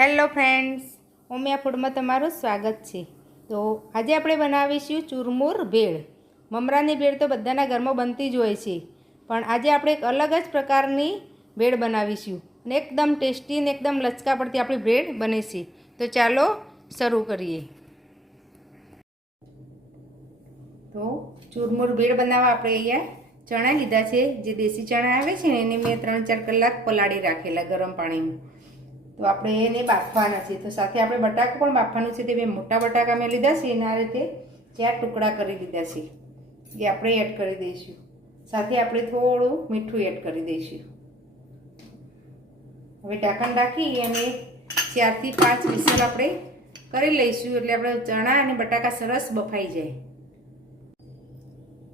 Hello friends, Umiya ફૂડમાં તમારું સ્વાગત છે। તો આજે આપણે બનાવીશું ચૂરમુર ભેળ। મમરાની ભેળ તો બધાના ઘરમાં બનતી જ હોય છે, પણ આજે આપણે એક અલગ જ પ્રકારની ભેળ બનાવીશું અને એકદમ ટેસ્ટી અને એકદમ લચકા પડતી આપણી ભેળ બને છે। તો ચાલો શરૂ કરીએ। તો ચૂરમુર ભેળ બનાવવા આપણે અહીંયા ચણા લીધા છે। જે દેશી ચણા આવે છે ને એને મેં 3-4 કલાક પલાળી રાખેલા ગરમ પાણીમાં। તો આપણે એને બાફવાના છે। તો સાથે આપણે બટાકા પણ બાફવાનું છે। તે બે મોટા બટાકા મેં લીધા છે, એના રીતે 4 ટુકડા કરી લીધા છે, એ આપણે એડ કરી દઈશું। સાથે આપણે થોડું મીઠું એડ કરી દઈશું। હવે ઢાંકણ ઢાંકી અને 4 થી 5 વિસલ આપણે કરી લઈશું, એટલે આપણે ચણા અને બટાકા સરસ બફાઈ જાય।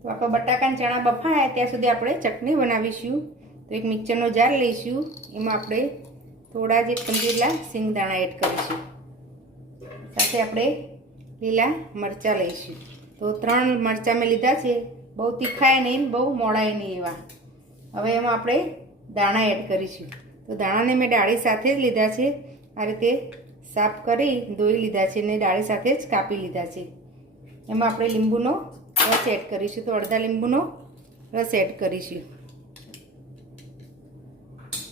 તો આપણે બટાકા અને ચણા બફાયા ત્યાં સુધી આપણે ચટણી બનાવીશું। તો એક મિક્સરનો જાર લઈશું, એમાં આપણે થોડા જ 1 ચમચી જેટલા સિંગદાણા એડ કરીશું। સાથે આપણે લીલા મરચાં લઈશું। તો 3 મરચાં મેં લીધા છે, બહુ તીખાય નહીં બહુ મોળાય નહીં એવા। હવે એમાં આપણે દાણા એડ કરીશું। તો દાણાને મેં ડાળી સાથે જ લીધા છે, આ રીતે સાફ કરી ધોઈ લીધા છે અને ડાળી સાથે જ કાપી લીધા છે। એમાં આપણે લીંબુનો રસ એડ કરીશું। તો અડધા લીંબુનો રસ એડ કરીશું।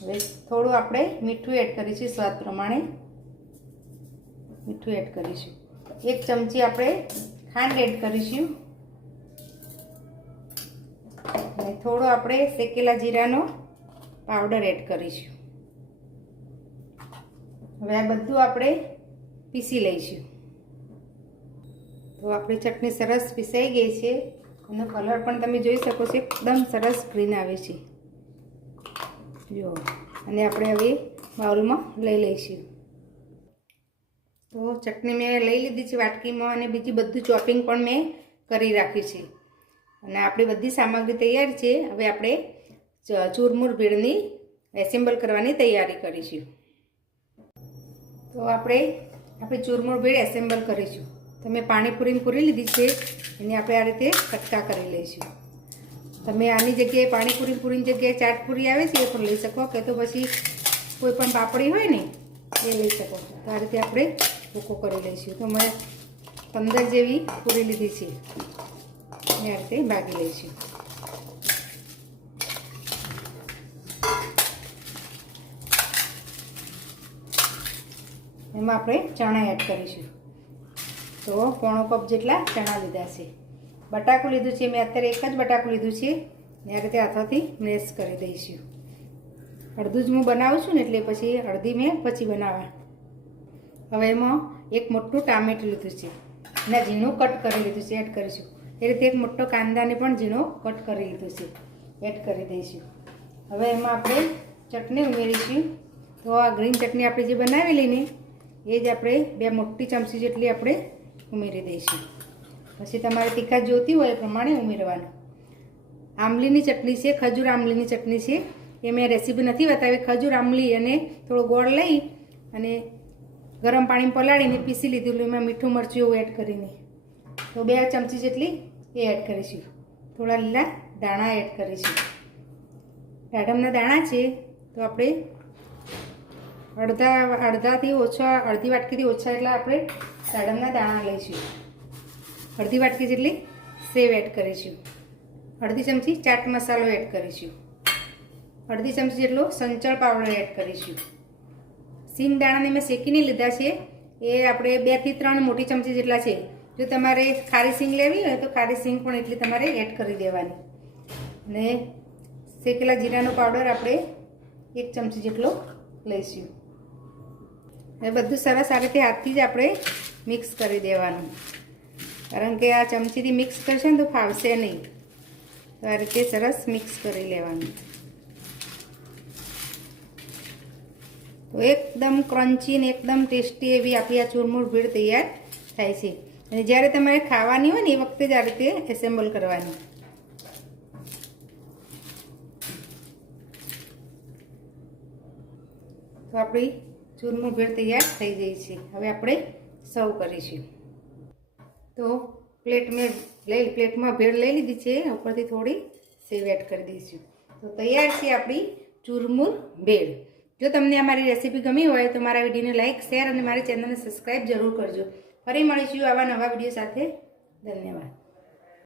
હવે થોડું આપણે મીઠું એડ કરીશું, સ્વાદ પ્રમાણે મીઠું એડ કરીશું। 1 ચમચી આપણે ખાંડ એડ કરીશું અને થોડો આપણે શેકેલા જીરાનો પાવડર એડ કરીશું। હવે આ બધું આપણે પીસી લઈશું। તો આપણી ચટણી સરસ પીસાઈ ગઈ છે, એનો કલર પણ તમે જોઈ શકો છો, એકદમ સરસ ગ્રીન આવે છે જો। અને આપણે હવે બાઉલમાં લઈ લઈશું। તો ચટણી મેં લઈ લીધી છે વાટકીમાં, અને બીજી બધું ચોપિંગ પણ મેં કરી રાખ્યું છે અને આપણી બધી સામગ્રી તૈયાર છે। હવે આપણે ચૂરમુર ભેળની એસેમ્બલ કરવાની તૈયારી કરીશું। તો આપણે આપણી ચૂરમુર ભેળ એસેમ્બલ કરીશું। તમે પાણીપુરીની પૂરી લીધી છે, એને આપણે આ રીતે કટકા કરી લઈશું। તમે આની જગ્યાએ પાણીપુરી પૂરીની જગ્યાએ ચાટપુરી આવે છે એ પણ લઈ શકો, કે તો પછી કોઈ પણ પાપડી હોય ને એ લઈ શકો છો। તો આ રીતે આપણે ભૂકો કરી લઈશું। તો મેં 15 જેવી પૂરી લીધી છે, એ આ રીતે ભાગી લઈશું। એમાં આપણે ચણા એડ કરીશું। તો 1/4 કપ જેટલા ચણા લીધા છે। બટાકું લીધું છે મેં, અત્યારે એક જ બટાકું લીધું છે, ને આ રીતે હાથોથી મેશ કરી દઈશું। અડધું જ હું બનાવું છું ને એટલે પછી અડધી મેં પછી બનાવવા। હવે એમાં એક મોટું ટામેટું લીધું છે, એના ઝીણું કટ કરી લીધું છે, એડ કરીશું। એ રીતે એક મોટો કાંદાને પણ ઝીણો કટ કરી લીધું છે, એડ કરી દઈશું। હવે એમાં આપણે ચટણી ઉમેરીશું। તો આ ગ્રીન ચટણી આપણે જે બનાવેલી ને એ જ આપણે 2 મોટી ચમચી જેટલી આપણે ઉમેરી દઈશું। પછી તમારે તીખા જોતી હોય એ પ્રમાણે ઉમેરવાનું। આમલીની ચટણી છે, ખજૂર આમલીની ચટણી છે, એ મેં રેસીપી નથી બતાવી। ખજૂર આમલી અને થોડો ગોળ લઈ અને ગરમ પાણીમાં પલાળીને પીસી લીધું, એમાં મીઠું મરચું એવું એડ કરીને તો 2 ચમચી જેટલી એ એડ કરીશું। થોડા લીલા દાણા એડ કરીશું। દાડમના દાણા છે તો આપણે અડધી વાટકીથી ઓછા એટલા આપણે દાડમના દાણા લઈશું। અડધી વાટકી જેટલી સેવ એડ કરીશું। અડધી ચમચી ચાટ મસાલો એડ કરીશું। અડધી ચમચી જેટલો સંચળ પાવડર એડ કરીશું। સિંગ દાણાને મેં શેકીને લીધા છે, એ આપણે 2 થી 3 મોટી ચમચી જેટલા છે। જો તમારે ખારી સિંગ લેવી હોય તો ખારી સિંગ પણ એટલી તમારે એડ કરી દેવાની। અને શેકેલા જીરાનો પાવડર આપણે 1 ચમચી જેટલો લઈશું। એ બધું સરસ આ રીતે હાથથી જ આપણે મિક્સ કરી દેવાનું, કારણ કે આ ચમચીથી મિક્સ કરશે ને તો ફાવશે નહીં। તો આ રીતે સરસ મિક્સ કરી લેવાનું। તો એકદમ ક્રન્ચી ને એકદમ ટેસ્ટી એવી આપણી આ ચૂરમુર ભેળ તૈયાર થાય છે। અને જ્યારે તમારે ખાવાની હોય ને એ વખતે જ આ રીતે એસેમ્બલ કરવાની। તો આપણી ચૂરમુર ભેળ તૈયાર થઈ ગઈ છે। હવે આપણે સર્વ કરીશું। તો પ્લેટમાં ભેળ લઈ લીધી છે, ઉપરથી થોડી સેવ એડ કરી દઈશું। તો તૈયાર છે આપણી ચૂરમુર ભેળ। જો તમને આ મારી રેસીપી ગમી હોય તો મારા વિડીયોને લાઇક શેર અને મારી ચેનલને સબસ્ક્રાઈબ જરૂર કરજો. ફરી મળીશું આવા નવા વિડીયો સાથે. ધન્યવાદ.